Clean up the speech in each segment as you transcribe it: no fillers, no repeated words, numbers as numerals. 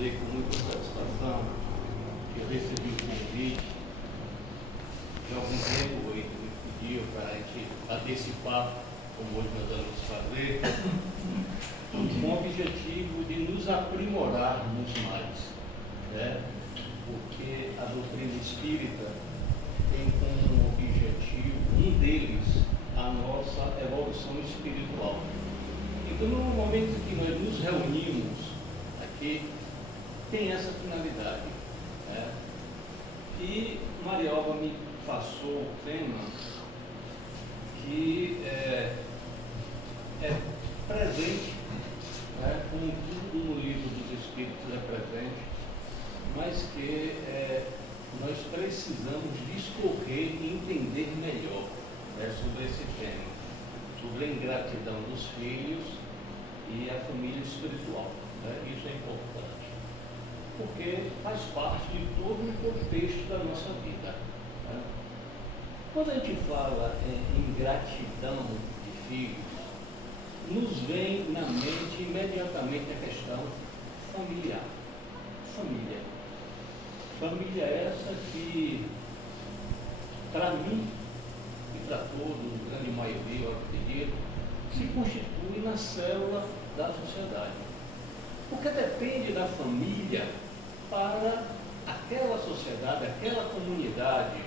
dizer com muita satisfação que eu recebi o convite de algum tempo e me pediu para a gente bater esse papo, como hoje nós vamos fazer, com o objetivo de nos aprimorarmos mais, né? Porque a doutrina espírita tem como objetivo, um deles, a nossa evolução espiritual. Então, no momento que nós nos reunimos aqui, tem essa finalidade, né? E Marialva me passou um tema que é presente, né? Como tudo no livro dos Espíritos é presente, mas que nós precisamos discorrer e entender melhor, né, sobre esse tema, sobre a ingratidão dos filhos e a família espiritual, né? Isso é importante, porque faz parte de todo o contexto da nossa vida, né? Quando a gente fala em ingratidão de filhos, nos vem na mente imediatamente a questão familiar. Família essa que, para mim e para todos, grande maioria, eu acredito, se constitui na célula da sociedade. Porque depende da família para aquela sociedade, aquela comunidade,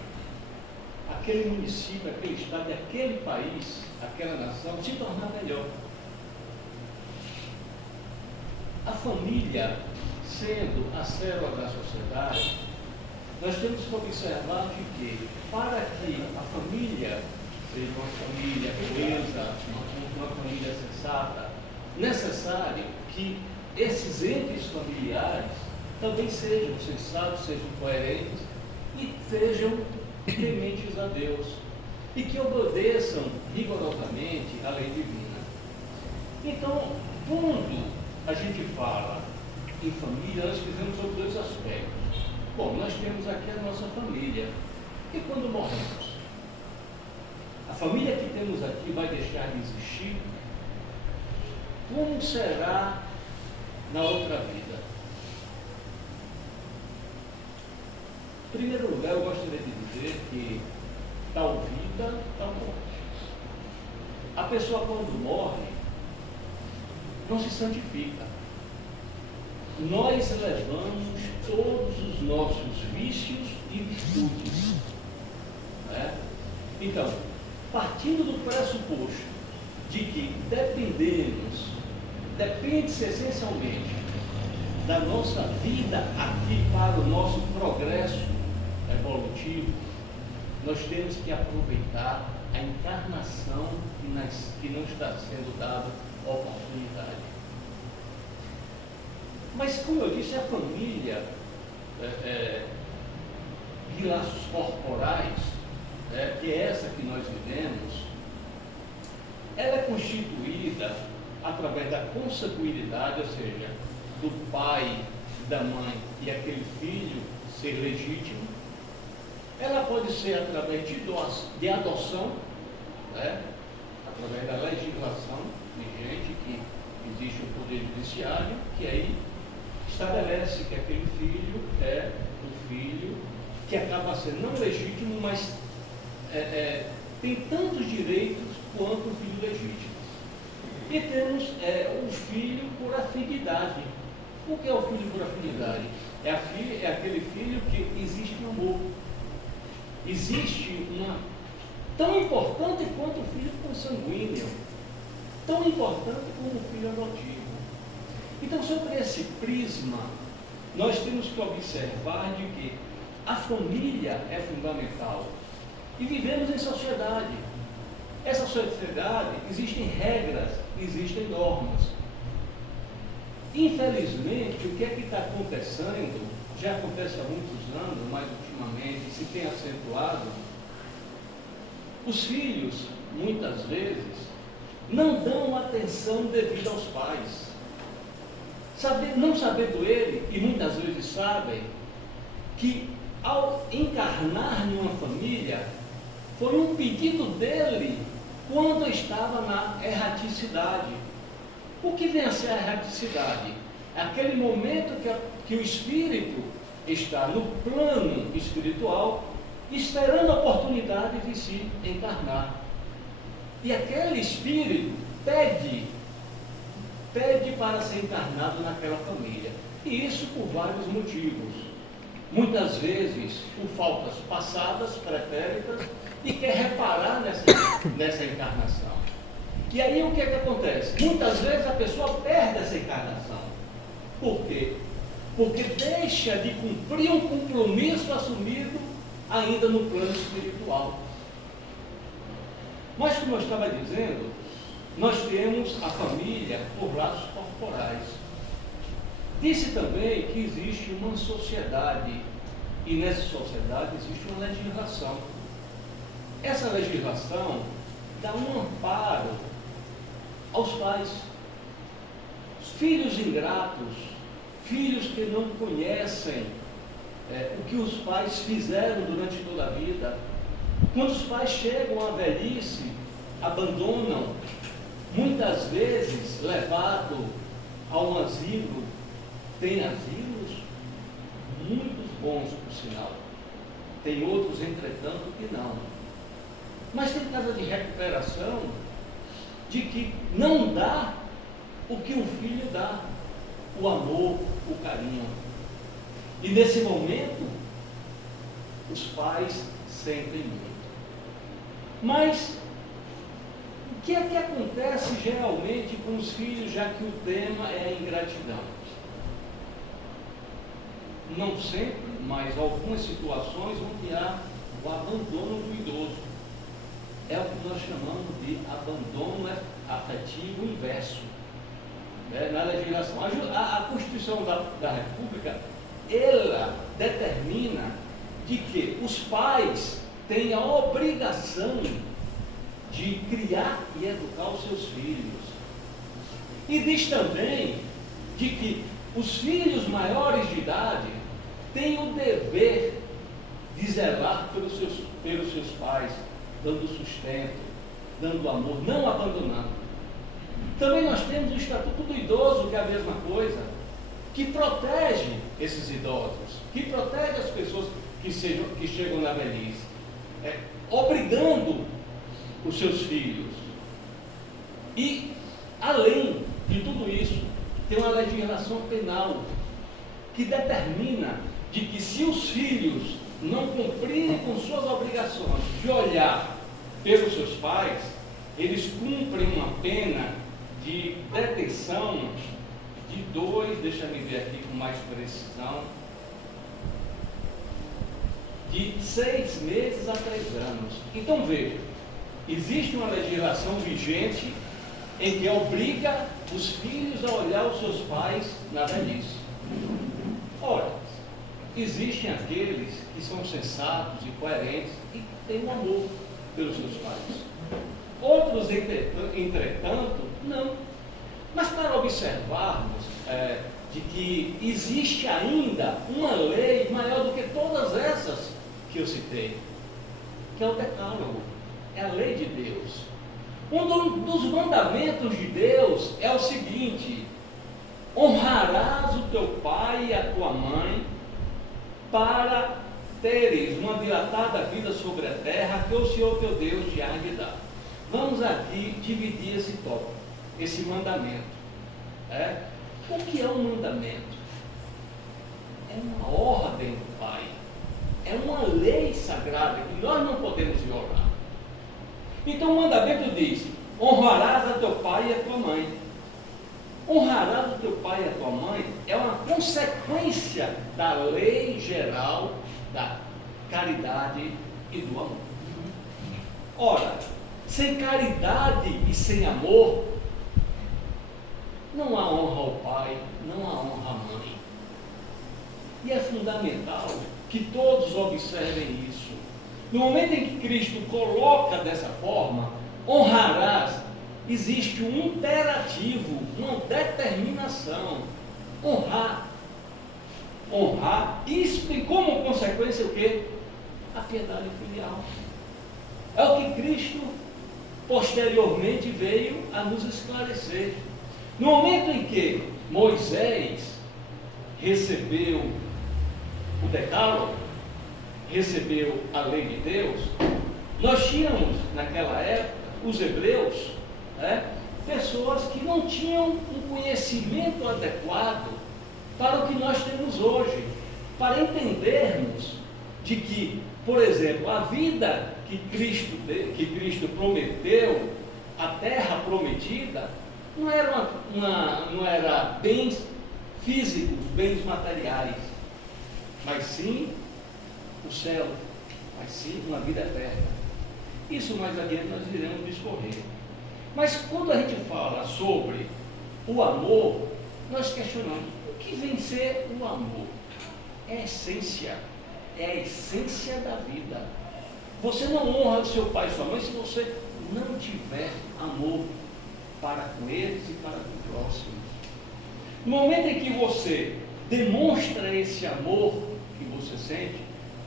aquele município, aquele estado, aquele país, aquela nação se tornar melhor. A família, sendo a célula da sociedade, nós temos que observar que, para que a família seja uma família coesa, uma família sensata, necessário que esses entes familiares também sejam sensatos, sejam coerentes e sejam tementes a Deus e que obedeçam rigorosamente a lei divina. Então, quando a gente fala em família, nós fizemos sobre dois aspectos. Bom, nós temos aqui a nossa família. E quando morremos? A família que temos aqui vai deixar de existir? Como será na outra vida? Em primeiro lugar, eu gostaria de dizer que tal vida, tal morte. A pessoa, quando morre, não se santifica. Nós levamos todos os nossos vícios e virtudes, né? Então, partindo do pressuposto de que depende-se essencialmente da nossa vida aqui para o nosso progresso evolutivo, nós temos que aproveitar a encarnação que não está sendo dada oportunidade. Mas, como eu disse, a família de laços corporais, que é essa que nós vivemos, ela é constituída através da consanguinidade, ou seja, do pai, da mãe e aquele filho ser legítimo. Ela pode ser através de adoção, né? Através da legislação vigente, que existe o poder judiciário, que aí estabelece que aquele filho é um filho que acaba sendo não legítimo, mas tem tantos direitos quanto o filho legítimo. E temos o filho por afinidade. O que é o filho por afinidade? É aquele filho que existe um amor. Existe uma tão importante quanto o filho consanguíneo, tão importante como o filho adotivo. Então, sobre esse prisma, nós temos que observar de que a família é fundamental. E vivemos em sociedade. Essa sociedade, existem regras, existem normas. Infelizmente, o que é que está acontecendo, já acontece há muitos anos, mas ultimamente se tem acentuado, os filhos, muitas vezes, não dão atenção devida aos pais. Não sabendo ele, e muitas vezes sabem, que ao encarnar em uma família, foi um pedido dele quando estava na erraticidade. O que vem a ser a erraticidade? aquele momento que o espírito está no plano espiritual, esperando a oportunidade de se encarnar. E aquele espírito pede para ser encarnado naquela família. E isso por vários motivos. Muitas vezes por faltas passadas, pretéritas, e quer reparar nessa encarnação. E aí o que é que acontece? Muitas vezes a pessoa perde essa encarnação. Por quê? Porque deixa de cumprir um compromisso assumido ainda no plano espiritual. Mas, como eu estava dizendo, nós temos a família por laços corporais. Disse também que existe uma sociedade, e nessa sociedade existe uma legislação. Essa legislação dá um amparo aos pais. Filhos ingratos, filhos que não conhecem o que os pais fizeram durante toda a vida. Quando os pais chegam à velhice, abandonam, muitas vezes levado a um asilo. Tem asilos muito bons, por sinal. Tem outros, entretanto, que não. Mas tem casa de recuperação de que não dá o que o filho dá, o amor, o carinho. E nesse momento, os pais sentem muito. Mas o que é que acontece geralmente com os filhos, já que o tema é a ingratidão? Não sempre, mas algumas situações onde há o abandono do idoso. É o que nós chamamos de abandono afetivo inverso. Na legislação, a Constituição da República, ela determina de que os pais têm a obrigação de criar e educar os seus filhos. E diz também de que os filhos maiores de idade têm o dever de zelar pelos seus pais, dando sustento, dando amor, não abandonando. Também nós temos o Estatuto do Idoso, que é a mesma coisa, que protege esses idosos, que protege as pessoas que chegam na velhice, obrigando os seus filhos. E, além de tudo isso, tem uma legislação penal que determina de que se os filhos não cumprirem com suas obrigações de olhar pelos seus pais, eles cumprem uma pena de detenção de 2, deixa eu ver aqui com mais precisão, de 6 meses a 3 anos. Então veja, existe uma legislação vigente em que obriga os filhos a olhar os seus pais na velhice. Ora, existem aqueles que são sensatos e coerentes e têm um amor pelos seus pais. Outros, entretanto, não. Mas para observarmos de que existe ainda uma lei maior do que todas essas que eu citei, que é o Decálogo, é a lei de Deus. Um dos mandamentos de Deus é o seguinte: honrarás o teu pai e a tua mãe para teres uma dilatada vida sobre a terra que o Senhor teu Deus te há de dar. Vamos aqui dividir esse tópico, esse mandamento. O que é um mandamento? É uma ordem do Pai, é uma lei sagrada que nós não podemos violar. Então o mandamento diz: honrarás a teu pai e a tua mãe. Honrarás o teu pai e a tua mãe é uma consequência da lei geral da caridade e do amor. Ora, sem caridade e sem amor, não há honra ao pai, não há honra à mãe. E é fundamental que todos observem isso. No momento em que Cristo coloca dessa forma, honrarás, existe um imperativo, uma determinação. Honrar. Honrar, isso tem como consequência o quê? A piedade filial. É o que Cristo posteriormente veio a nos esclarecer. No momento em que Moisés recebeu o decálogo, recebeu a lei de Deus, nós tínhamos naquela época, os hebreus, pessoas que não tinham um conhecimento adequado para o que nós temos hoje, para entendermos de que, por exemplo, a vida que Cristo prometeu, a terra prometida, não era bens físicos, bens materiais, mas sim o céu, mas sim uma vida eterna. Isso mais adiante nós iremos discorrer. Mas quando a gente fala sobre o amor, nós questionamos, o que vem ser o amor? É a essência da vida. Você não honra o seu pai e sua mãe se você não tiver amor para com eles e para com o próximo. No momento em que você demonstra esse amor que você sente,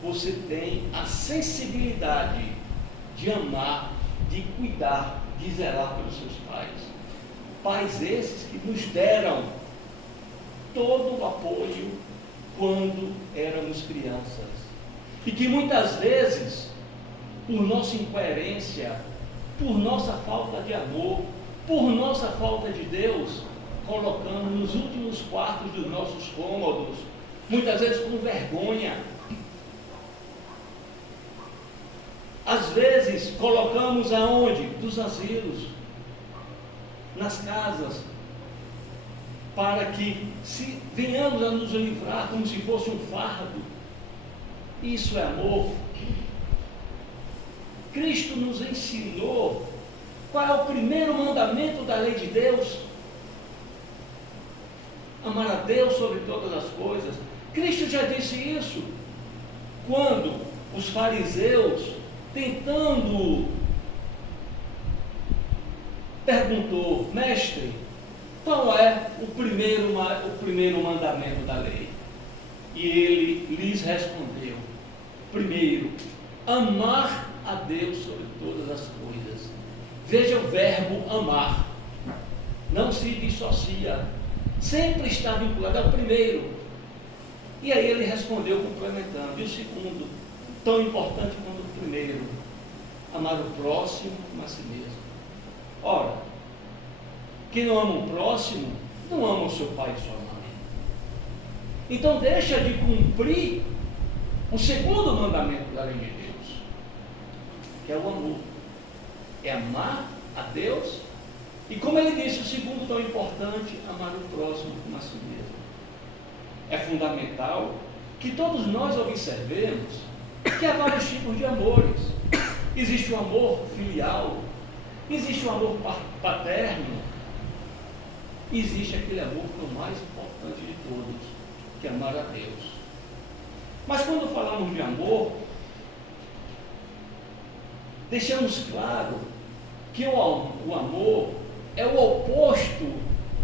você tem a sensibilidade de amar, de cuidar, de zelar pelos seus pais. Pais esses que nos deram todo o apoio quando éramos crianças. E que muitas vezes, por nossa incoerência, por nossa falta de amor, por nossa falta de Deus, colocamos nos últimos quartos dos nossos cômodos, muitas vezes com vergonha. Às vezes colocamos aonde? Dos asilos, nas casas, para que venhamos a nos livrar como se fosse um fardo. Isso é amor. Cristo nos ensinou qual é o primeiro mandamento da lei de Deus: amar a Deus sobre todas as coisas. Cristo já disse isso quando os fariseus, tentando, perguntou: mestre, qual é o primeiro mandamento da lei? E ele lhes respondeu: primeiro, amar a Deus sobre todas as coisas. Veja o verbo amar, não se dissocia, sempre está vinculado ao primeiro. E aí ele respondeu complementando: e o segundo, tão importante quanto o primeiro, amar o próximo como a si mesmo. Ora, quem não ama o próximo, não ama o seu pai e sua mãe. Então deixa de cumprir o segundo mandamento da lei de Deus, que é o amor. É amar a Deus, e como ele disse, o segundo tão importante, amar o próximo como a si mesmo. É fundamental que todos nós observemos que há vários tipos de amores. Existe o amor filial, existe o amor paterno, existe aquele amor que é o mais importante de todos, que é amar a Deus. Mas quando falamos de amor, deixamos claro que o amor é o oposto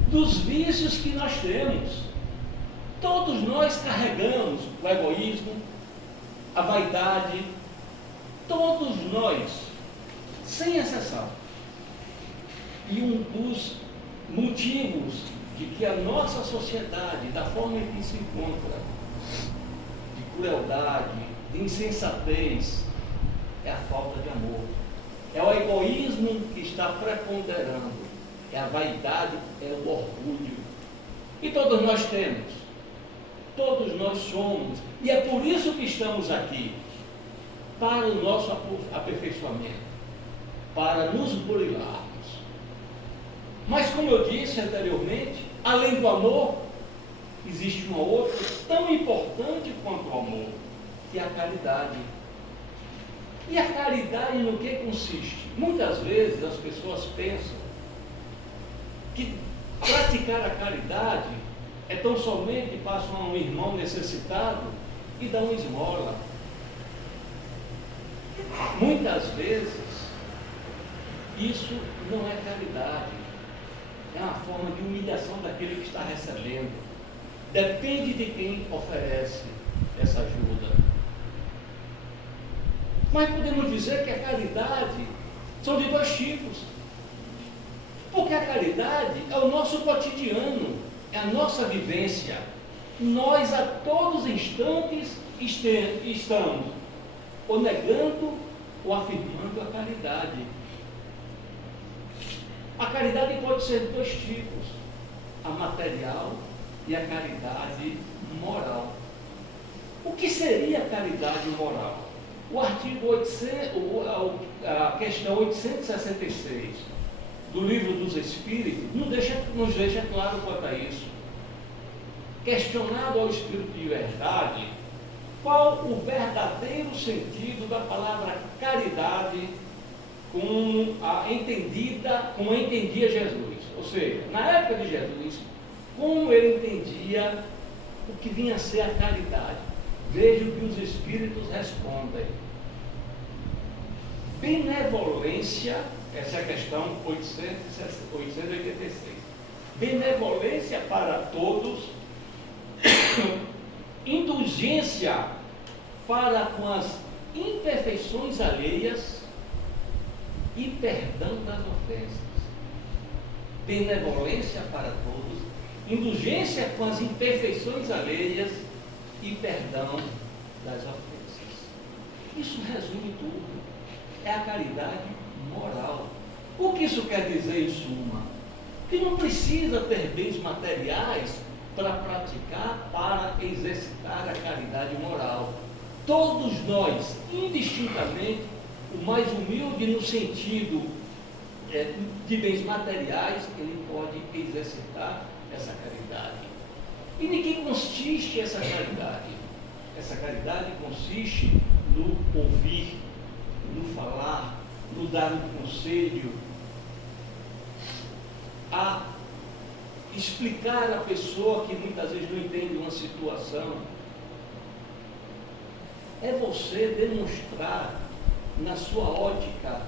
dos vícios que nós temos. Todos nós carregamos o egoísmo, a vaidade, todos nós, sem exceção. E um dos motivos de que a nossa sociedade, da forma em que se encontra, de crueldade, de insensatez, é a falta de amor. É o egoísmo que está preponderando, é a vaidade, é o orgulho. E todos nós temos, todos nós somos, e é por isso que estamos aqui, para o nosso aperfeiçoamento, para nos burilarmos. Mas como eu disse anteriormente, além do amor, existe uma outra tão importante quanto o amor, que é a caridade. E a caridade no que consiste? Muitas vezes as pessoas pensam que praticar a caridade é tão somente passar a um irmão necessitado e dar uma esmola. Muitas vezes isso não é caridade, é uma forma de humilhação daquele que está recebendo. Depende de quem oferece essa ajuda. Mas podemos dizer que a caridade são de dois tipos. Porque a caridade é o nosso cotidiano. é a nossa vivência. Nós a todos os instantes estamos ou negando ou afirmando a caridade. A caridade pode ser de dois tipos: a material e a caridade moral. O que seria a caridade moral? O artigo 800, a questão 866 do Livro dos Espíritos nos deixa claro quanto a isso. Questionado ao Espírito de verdade, qual o verdadeiro sentido da palavra caridade como entendia Jesus? Ou seja, na época de Jesus, como ele entendia o que vinha a ser a caridade? Veja o que os Espíritos respondem. Benevolência, essa é a questão 886. Benevolência para todos, indulgência para com as imperfeições alheias e perdão das ofensas. Benevolência para todos, indulgência com as imperfeições alheias e perdão das ofensas. Isso resume tudo. É a caridade moral. O que isso quer dizer, em suma? Que não precisa ter bens materiais para praticar, para exercitar a caridade moral. Todos nós, indistintamente, o mais humilde no sentido de bens materiais, ele pode exercitar essa caridade. E de que consiste essa caridade? Essa caridade consiste no ouvir, no falar, no dar um conselho, a explicar à pessoa que muitas vezes não entende uma situação. É você demonstrar na sua ótica,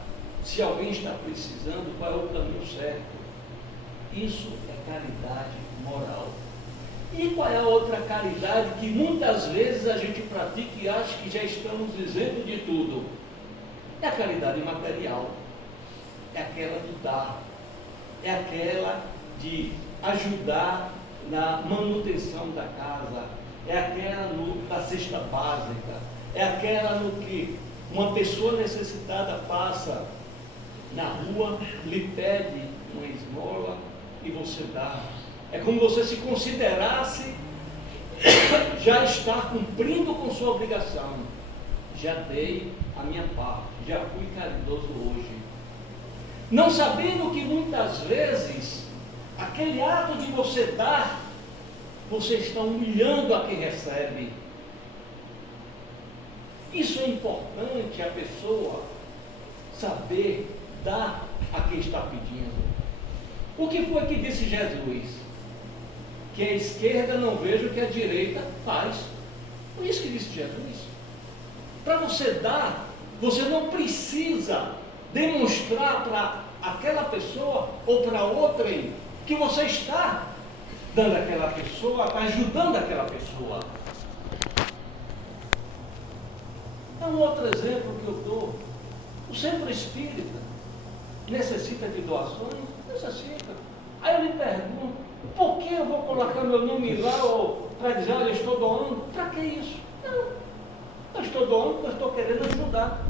se alguém está precisando, qual é o caminho certo. Isso é caridade moral. E qual é a outra caridade que muitas vezes a gente pratica e acha que já estamos isento de tudo? É a caridade material. É aquela do dar. É aquela de ajudar na manutenção da casa. É aquela da cesta básica. É aquela no que uma pessoa necessitada passa na rua, lhe pede uma esmola e você dá. É como você se considerasse já estar cumprindo com sua obrigação. Já dei a minha parte, já fui caridoso hoje. Não sabendo que muitas vezes aquele ato de você dar, você está humilhando a quem recebe. Isso é importante, a pessoa saber dar a quem está pedindo. O que foi que disse Jesus? Que a esquerda não veja o que a direita faz. Foi isso que disse Jesus. Para você dar, você não precisa demonstrar para aquela pessoa ou para outrem que você está dando àquela pessoa, ajudando aquela pessoa. É um outro exemplo que eu dou. O centro espírita necessita de doações? Necessita. Aí eu lhe pergunto, por que eu vou colocar meu nome lá para dizer, olha, eu estou doando? Para que isso? Não. Eu estou doando porque eu estou querendo ajudar.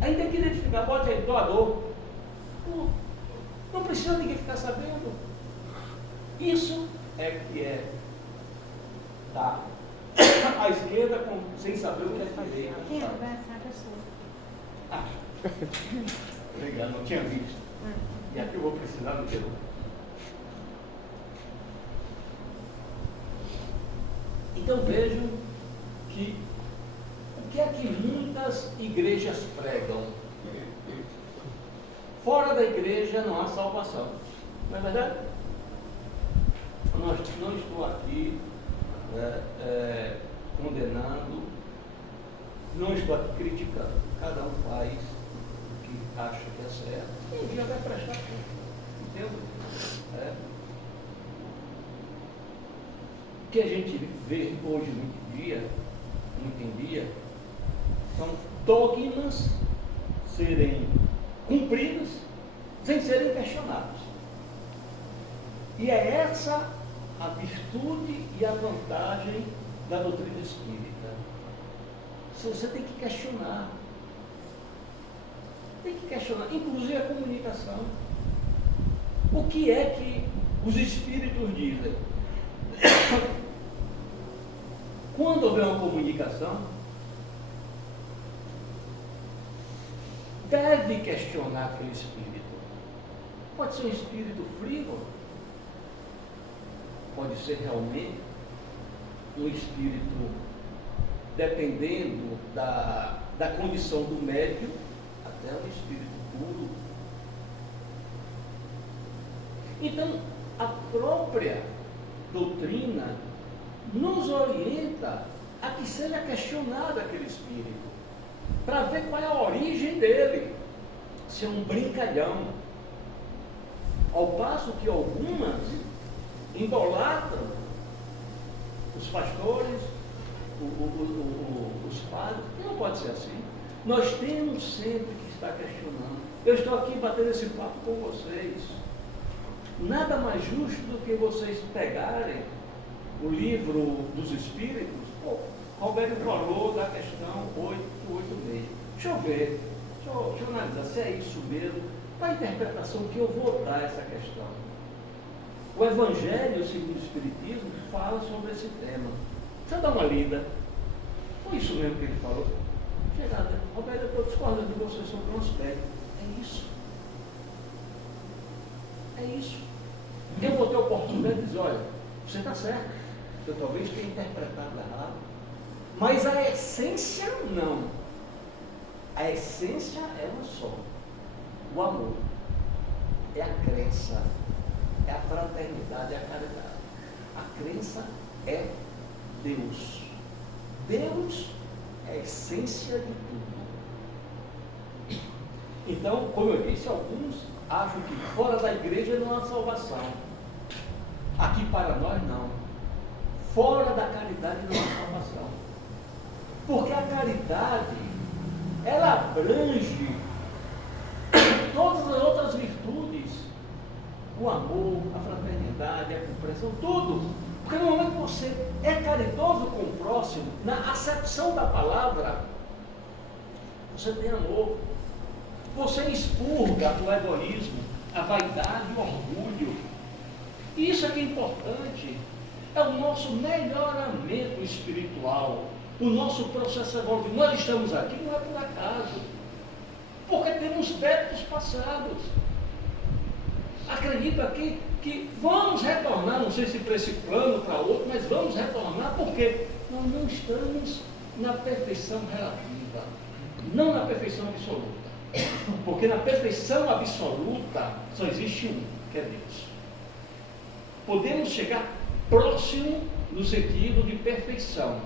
Aí tem que identificar, bota aí, doador. Não precisa ninguém ficar sabendo. Isso é que é dar à esquerda sem saber o que é direita. Quem é essa pessoa? Obrigado, não tinha visto. E aqui eu vou precisar do teu. Então vejam que o que é que muitas igrejas pregam? Fora da igreja não há salvação. Não é verdade? Não estou aqui condenando, não estou aqui criticando. Cada um faz o que acha que é certo e um dia vai prestar conta. Entende? O que a gente vê hoje muito em dia, são dogmas serem cumpridos sem serem questionados. E é essa a virtude e a vantagem da doutrina espírita. Você tem que questionar. Tem que questionar, inclusive a comunicação. O que é que os espíritos dizem? Quando houver uma comunicação, deve questionar aquele espírito. Pode ser um espírito frívolo, pode ser realmente um espírito, dependendo da condição do médium, até um espírito puro. Então, a própria doutrina nos orienta a que seja questionado aquele espírito, para ver qual é a origem dele, se é um brincalhão. Ao passo que algumas idolatram os pastores, os padres, e não pode ser assim. Nós temos sempre que estar questionando. Eu estou aqui batendo esse papo com vocês. Nada mais justo do que vocês pegarem o livro dos Espíritos. Roberto falou da questão 886. Deixa eu ver, deixa eu analisar se é isso mesmo. Qual a interpretação que eu vou dar a essa questão? O Evangelho segundo o Espiritismo fala sobre esse tema. Deixa eu dar uma lida. Foi isso mesmo que ele falou? Chegada, Roberto, eu estou discordando de você sobre um aspecto. É isso. É isso. Eu vou ter a oportunidade de dizer, olha, você está certo, eu talvez tenha interpretado errado, mas a essência não. A essência é uma só. O amor. É a crença. É a fraternidade, é a caridade. A crença é Deus. Deus é a essência de tudo. Então, como eu disse, alguns acham que fora da igreja não há salvação. Aqui para nós não. Fora da caridade não há salvação. Porque a caridade, ela abrange todas as outras virtudes. O amor, a fraternidade, a compreensão, tudo. Porque no momento que você é caridoso com o próximo, na acepção da palavra, você tem amor. Você expurga o egoísmo, a vaidade, o orgulho. E isso é que é importante. É o nosso melhoramento espiritual, o nosso processo evolutivo. Nós estamos aqui não é por acaso, porque temos débitos passados. Acredito aqui que vamos retornar, não sei se para esse plano, para outro, mas vamos retornar porque nós não estamos na perfeição relativa, não na perfeição absoluta. Porque na perfeição absoluta só existe um, que é Deus. Podemos chegar próximo no sentido de perfeição.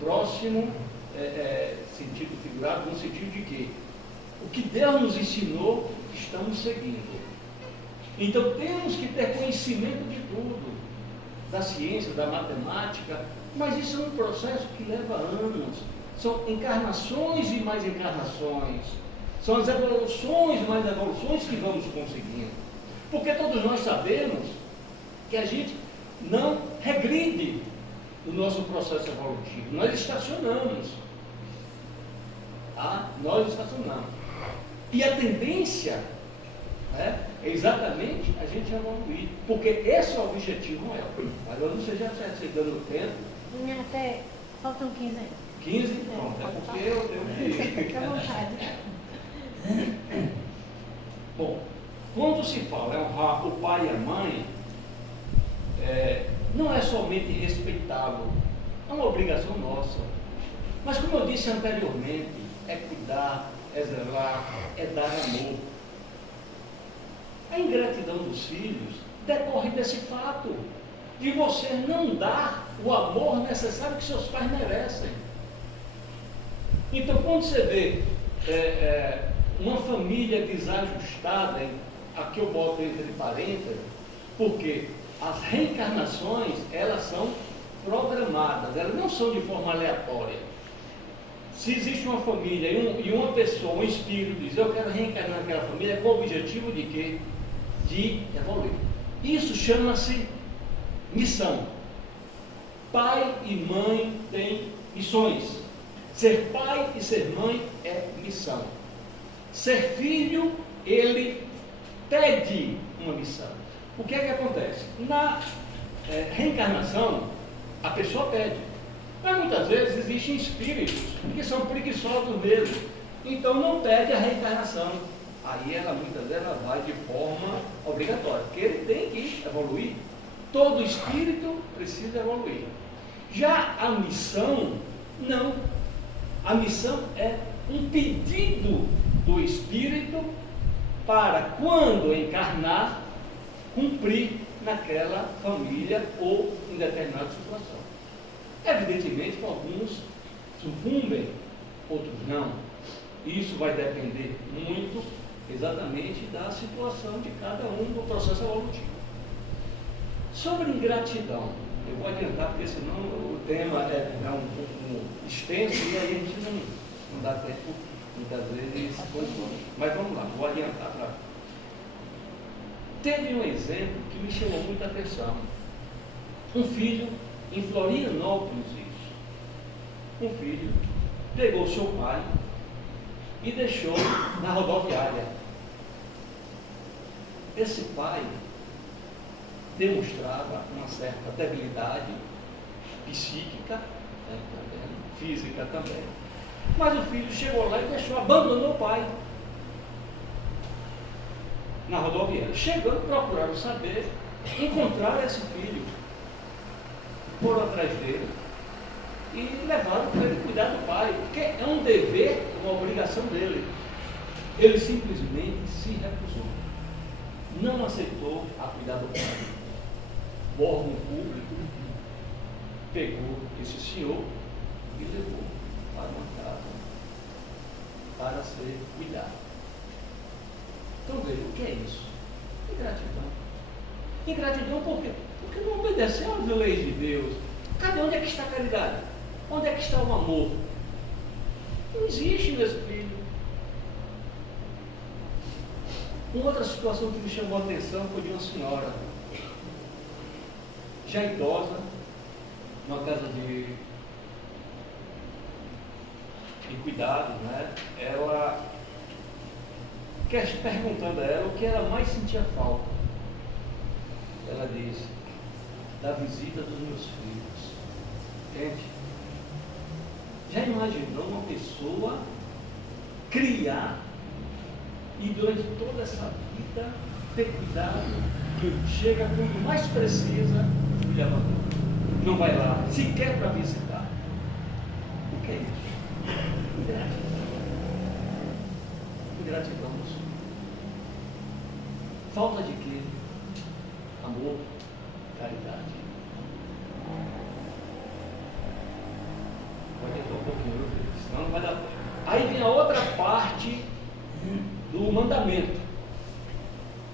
Próximo, sentido figurado, no sentido de que o que Deus nos ensinou, estamos seguindo. Então temos que ter conhecimento de tudo, da ciência, da matemática, mas isso é um processo que leva anos. São encarnações e mais encarnações. São as evoluções e mais evoluções que vamos conseguindo. Porque todos nós sabemos que a gente não regride no nosso processo evolutivo. Nós estacionamos. Tá? Nós estacionamos. E a tendência é exatamente a gente evoluir. Porque esse é o objetivo maior. Mas eu não sei já aceitando o tempo. Até faltam 15 aí. 15? Pronto, é porque eu tenho que... Fica à vontade. Bom, quando se fala em honrar o pai e a mãe, não é somente respeitá-lo, é uma obrigação nossa. Mas como eu disse anteriormente, é cuidar, é zelar, é dar amor. A ingratidão dos filhos decorre desse fato, de você não dar o amor necessário que seus pais merecem. Então, quando você vê uma família desajustada, aqui eu boto entre parênteses, porque as reencarnações, elas são programadas, elas não são de forma aleatória. Se existe uma família e uma pessoa, um espírito diz, eu quero reencarnar naquela família, com o objetivo de quê? De evoluir. Isso chama-se Missão. Pai e mãe têm missões. Ser pai e ser mãe é missão. Ser filho, ele pede uma missão. O que é que acontece? Na reencarnação, a pessoa pede. Mas muitas vezes existem espíritos que são preguiçosos mesmo. Então não pede a reencarnação. Aí ela muitas vezes ela vai de forma obrigatória, porque ele tem que evoluir. Todo espírito precisa evoluir. Já a missão, não. A missão é um pedido do espírito para, quando encarnar, cumprir naquela família ou em determinada situação. Evidentemente que alguns sucumbem, outros não. Isso vai depender muito exatamente da situação de cada um no processo evolutivo. Sobre ingratidão, eu vou adiantar porque senão o tema é um extenso e aí a gente não dá tempo muitas vezes. Mas vamos lá, vou adiantar para. Teve um exemplo que me chamou muita atenção. Um filho, em Florianópolis, um filho pegou seu pai e deixou na rodoviária. Esse pai demonstrava uma certa debilidade psíquica, física também. Mas o filho chegou lá e abandonou o pai na rodoviária. Chegando, procuraram saber, encontraram esse filho, foram atrás dele e levaram para ele cuidar do pai, porque é um dever, uma obrigação dele. Ele simplesmente se recusou, não aceitou a cuidar do pai. O órgão público pegou esse senhor e levou para uma casa para ser cuidado. Então veja, o que é isso? Ingratidão. Ingratidão por quê? Porque não obedeceu às leis de Deus. Cadê? Onde é que está a caridade? Onde é que está o amor? Não existe nesse filho. Uma outra situação que me chamou a atenção foi de uma senhora, já idosa, numa casa de cuidados, né? Ela perguntando a ela o que ela mais sentia falta. Ela disse: da visita dos meus filhos. Gente, já imaginou uma pessoa criar e durante toda essa vida ter cuidado, chega quando mais precisa, o filho abandona. Não vai lá, sequer para visitar. O que é isso? Ingratidão. Ingratidão. Falta de quê? Amor, caridade. Vou adiantar um pouquinho, senão não vai dar tempo. Aí vem a outra parte do mandamento.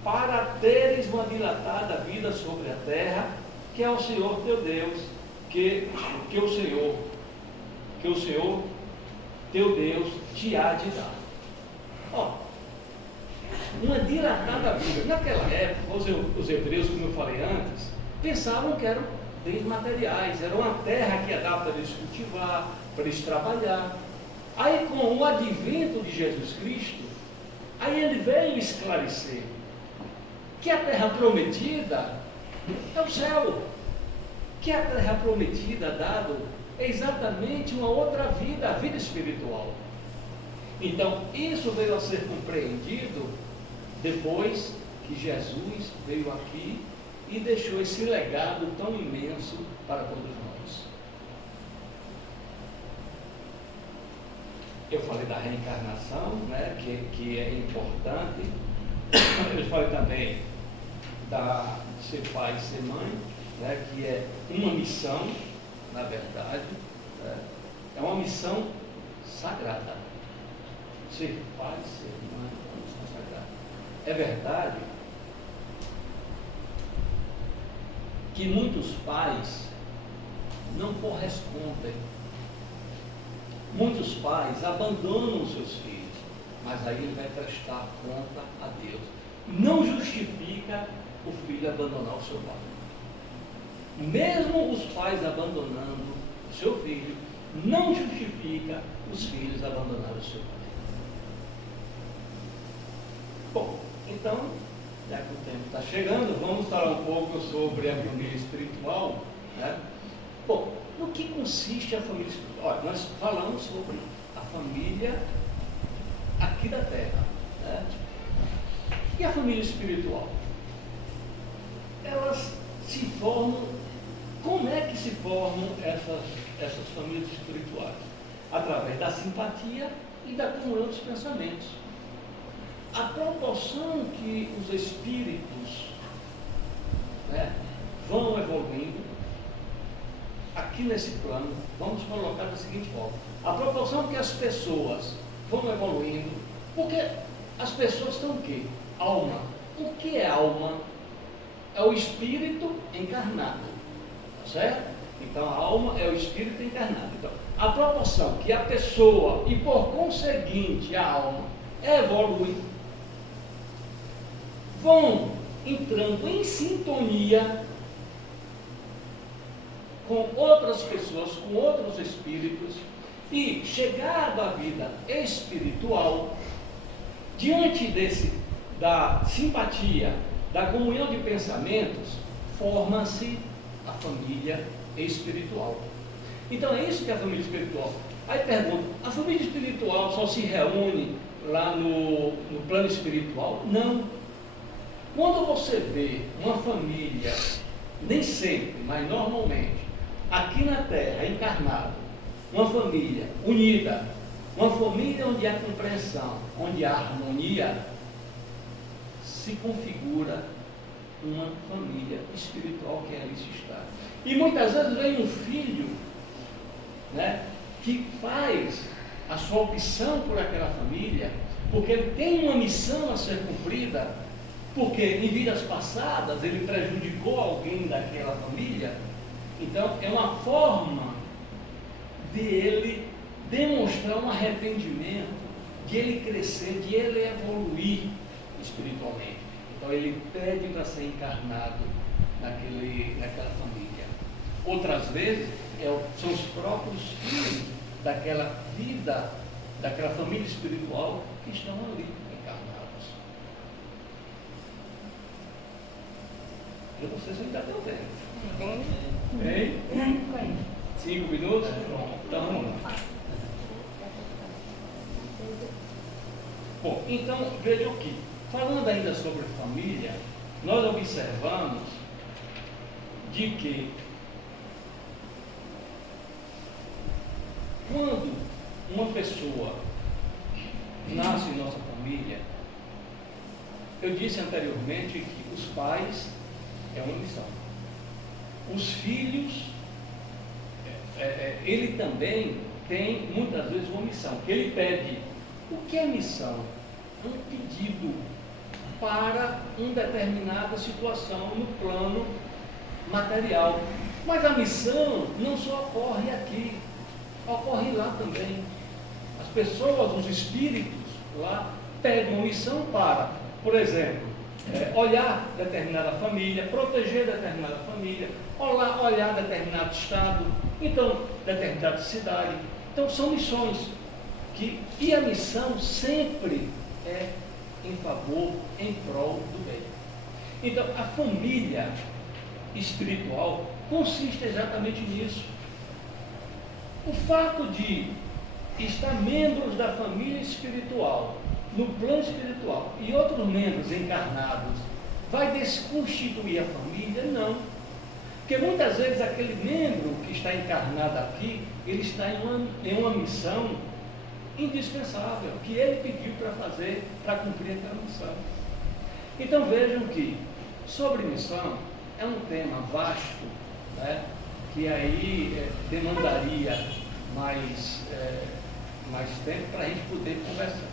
Para teres uma dilatada vida sobre a terra, que é o Senhor teu Deus, que o Senhor teu Deus te há de dar. Ó, uma dilatada vida. Naquela época, os hebreus, como eu falei antes, pensavam que eram bens materiais, era uma terra que ia dar para eles cultivar, para eles trabalhar. Aí, com o advento de Jesus Cristo, aí ele veio esclarecer que a terra prometida é o céu, que a terra prometida dado é exatamente uma outra vida, a vida espiritual. Então, isso veio a ser compreendido depois que Jesus veio aqui e deixou esse legado tão imenso para todos nós. Eu falei da reencarnação, né, que é importante. Eu falei também de ser pai e ser mãe, né, que é uma missão, na verdade, né, é uma missão sagrada. Ser pai e ser mãe é uma missão sagrada. É verdade que muitos pais não correspondem. Muitos pais abandonam os seus filhos, mas aí ele vai prestar conta a Deus. Não justifica o filho abandonar o seu pai. mesmo os pais abandonando o seu filho, não justifica os filhos abandonarem o seu pai. Bom, então, já que o tempo está chegando, vamos falar um pouco sobre a família espiritual, né? Bom, no que consiste a família espiritual? Olha, nós falamos sobre a família aqui da Terra, né? E a família espiritual? Elas se formam, como é que se formam essas famílias espirituais? Através da simpatia e da comunhão dos pensamentos. A proporção que os espíritos, né, vão evoluindo, aqui nesse plano, vamos colocar da seguinte forma: a proporção que as pessoas vão evoluindo, porque as pessoas estão o quê? Alma. O que é alma? É o espírito encarnado, tá certo? Então a alma é o espírito encarnado. Então, a proporção que a pessoa, e por conseguinte a alma, evolui, vão entrando em sintonia com outras pessoas, com outros espíritos, e chegado à vida espiritual, diante da simpatia, da comunhão de pensamentos, forma-se a família espiritual. Então é isso que é a família espiritual. Aí pergunta, a família espiritual só se reúne lá no plano espiritual? Não. Quando você vê uma família, nem sempre, mas normalmente, aqui na Terra, encarnado, uma família unida, uma família onde há compreensão, onde há harmonia, se configura uma família espiritual que ali se está. E muitas vezes vem um filho, né, que faz a sua opção por aquela família, porque ele tem uma missão a ser cumprida, porque em vidas passadas ele prejudicou alguém daquela família. Então é uma forma de ele demonstrar um arrependimento, de ele crescer, de ele evoluir espiritualmente. Então ele pede para ser encarnado naquela família. Outras vezes são os próprios filhos daquela vida, daquela família espiritual que estão ali encarnados. Eu não sei se ainda deu tempo. Bem? 5 minutos? Então vamos lá. Bom, então vejam que, falando ainda sobre família, nós observamos de que quando uma pessoa nasce em nossa família, eu disse anteriormente que os pais é uma missão. Os filhos, ele também tem muitas vezes uma missão, que ele pede. O que é missão? Um pedido para uma determinada situação no plano material. Mas a missão não só ocorre aqui, ocorre lá também. As pessoas, os espíritos lá, pedem uma missão para, por exemplo, olhar determinada família, proteger determinada família, olhar determinado estado, então determinada cidade. Então são missões. E a missão sempre é em favor, em prol do bem. Então a família espiritual consiste exatamente nisso. O fato de estar membros da família espiritual, no plano espiritual, e outros membros encarnados, vai desconstituir a família? Não. Porque muitas vezes aquele membro que está encarnado aqui, ele está em uma missão indispensável, que ele pediu para fazer, para cumprir aquela missão. Então vejam que sobre missão é um tema vasto, né, que aí demandaria mais tempo para a gente poder conversar.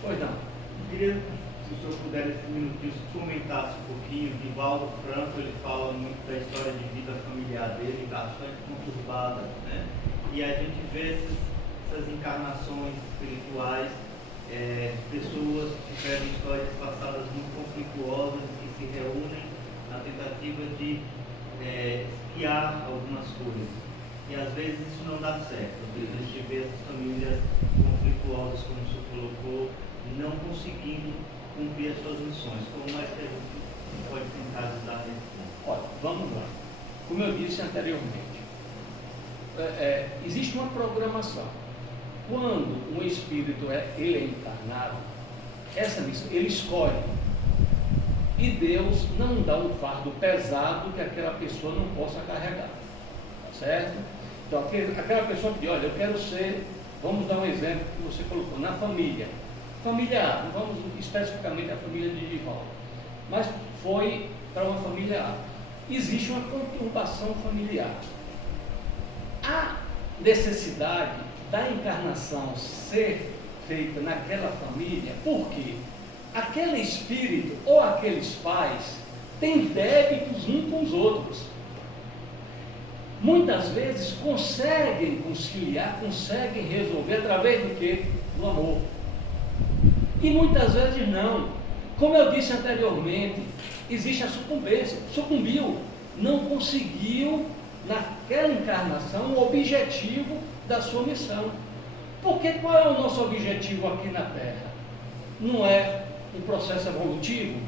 Pois não? Eu queria, se o senhor puder, nesse minutinho, comentasse um pouquinho. Divaldo Franco, ele fala muito da história de vida familiar dele, bastante conturbada, né? E a gente vê essas encarnações espirituais, pessoas que tiveram histórias passadas muito conflituosas, que se reúnem na tentativa de espiar algumas coisas. E às vezes isso não dá certo. Às vezes a gente vê essas famílias conflituosas, como o senhor colocou, não conseguindo cumprir as suas missões. Como mais que a gente pode tentar ajudar nesse ponto? Olha, vamos lá. Como eu disse anteriormente, existe uma programação. Quando um espírito ele é encarnado, essa missão, ele escolhe. E Deus não dá um fardo pesado que aquela pessoa não possa carregar. Tá certo? Então, aquela pessoa que diz, olha, eu quero ser, vamos dar um exemplo que você colocou, na família. Família A, não vamos especificamente a família de Divaldo, mas foi para uma família A. Existe uma conturbação familiar. A necessidade da encarnação ser feita naquela família, por quê? Aquele espírito ou aqueles pais têm débitos uns com os outros. Muitas vezes conseguem conciliar, conseguem resolver através do quê? Do amor. E muitas vezes não. Como eu disse anteriormente, existe a sucumbência. Sucumbiu, não conseguiu naquela encarnação o objetivo da sua missão. Porque qual é o nosso objetivo aqui na Terra? Não é um processo evolutivo?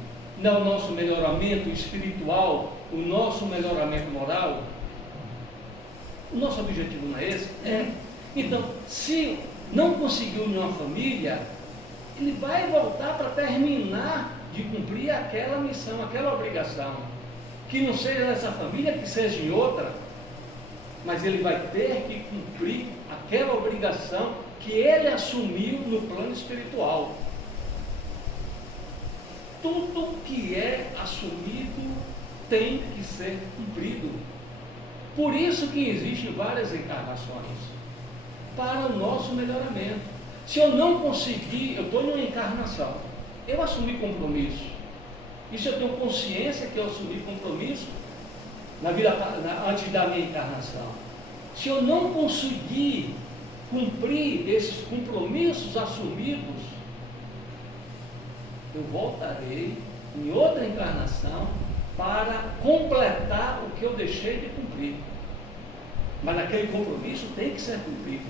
Não é o nosso melhoramento espiritual, o nosso melhoramento moral? O nosso objetivo não é esse? É. Então, se não conseguiu em uma família, ele vai voltar para terminar de cumprir aquela missão, aquela obrigação. Que não seja nessa família, que seja em outra, mas ele vai ter que cumprir aquela obrigação que ele assumiu no plano espiritual. Tudo que é assumido tem que ser cumprido. Por isso que existem várias encarnações, para o nosso melhoramento. Se eu não conseguir, eu estou em uma encarnação, eu assumi compromisso. Isso eu tenho consciência que eu assumi compromisso na vida, antes da minha encarnação. Se eu não conseguir cumprir esses compromissos assumidos, eu voltarei em outra encarnação para completar o que eu deixei de cumprir. Mas aquele compromisso tem que ser cumprido.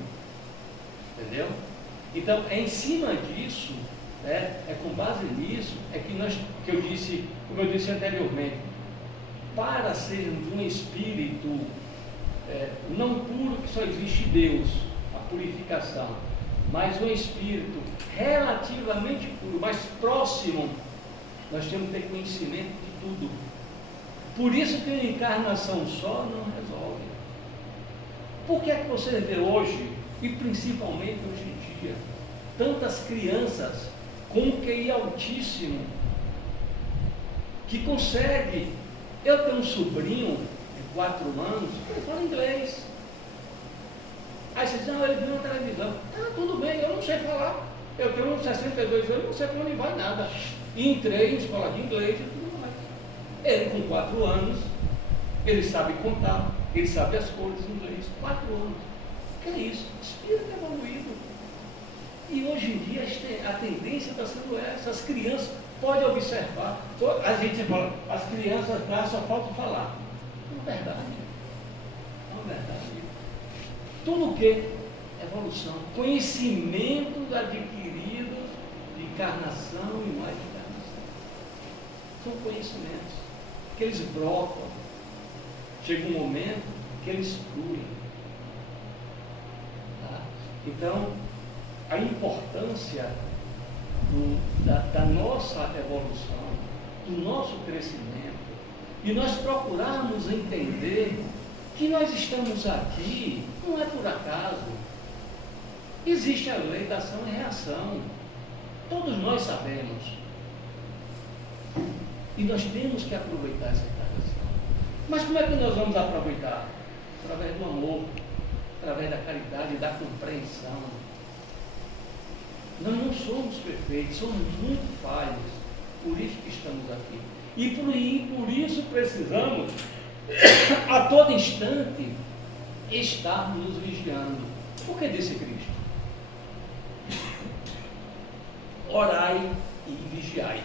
Entendeu? Então, é em cima disso, é com base nisso, que eu disse, como eu disse anteriormente, para sermos um espírito não puro, que só existe Deus, a purificação, mas um espírito relativamente puro, mais próximo, nós temos que ter conhecimento de tudo. Por isso que a encarnação só não resolve. Por que é que você vê hoje, e principalmente hoje em dia, tantas crianças com um QI altíssimo, que consegue? Eu tenho um sobrinho de 4 anos, ele fala inglês. Aí você diz, não, ele viu na televisão. Ah, tudo bem, eu não sei falar. Eu tenho 62 anos, não sei para onde vai nada. E entrei em escola de inglês e tudo mais. Ele com 4 anos, ele sabe contar, ele sabe as cores em inglês. 4 anos. O que é isso? Espírito evoluído. E hoje em dia a tendência está sendo essa. As crianças podem observar. A gente fala, as crianças só falta falar. Não é verdade. Não é verdade. Tudo o que? Evolução. Conhecimentos adquiridos de encarnação e mais de encarnação. São conhecimentos que eles brotam. Chega um momento que eles fluem. Tá? Então, a importância da nossa evolução, do nosso crescimento, e nós procurarmos entender que nós estamos aqui, não é por acaso. Existe a lei da ação e reação. Todos nós sabemos. E nós temos que aproveitar essa encarnação. Mas como é que nós vamos aproveitar? Através do amor, através da caridade, da compreensão. Nós não somos perfeitos, somos muito falhos. Por isso que estamos aqui. E por isso precisamos, a todo instante, estar nos vigiando. Por que disse Cristo? Orai e vigiai.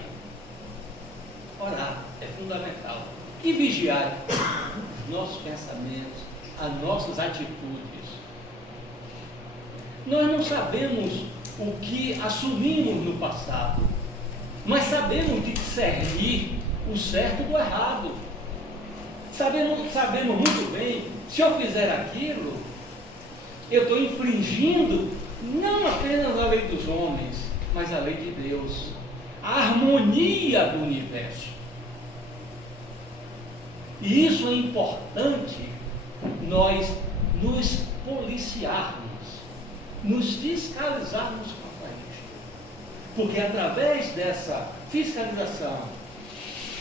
Orar é fundamental. e vigiai os nossos pensamentos, as nossas atitudes. Nós não sabemos o que assumimos no passado, mas sabemos discernir o certo do errado. Sabemos muito bem, se eu fizer aquilo, eu estou infringindo não apenas a lei dos homens, mas a lei de Deus, a harmonia do universo. E isso é importante nós nos policiarmos, nos fiscalizarmos quanto a isto. Porque é através dessa fiscalização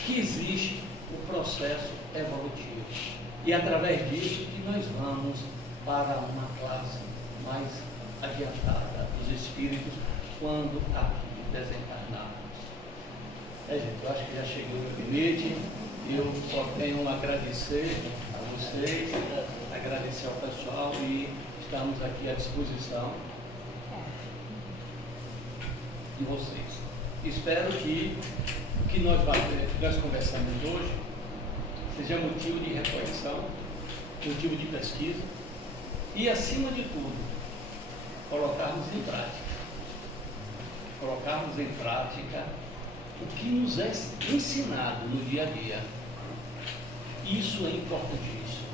que existe o processo evolutivo. E é através disso que nós vamos para uma classe mais adiantada dos espíritos quando aqui desencarnarmos. Gente, eu acho que já chegou o limite. Eu só tenho a agradecer a vocês, agradecer ao pessoal e estamos aqui à disposição de vocês. Espero que o que nós conversamos hoje seja motivo de reflexão, motivo de pesquisa e, acima de tudo, colocarmos em prática o que nos é ensinado no dia a dia. Isso é importantíssimo.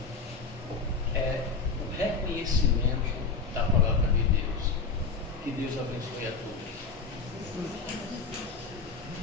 É o reconhecimento da palavra de Deus. Que Deus abençoe a todos.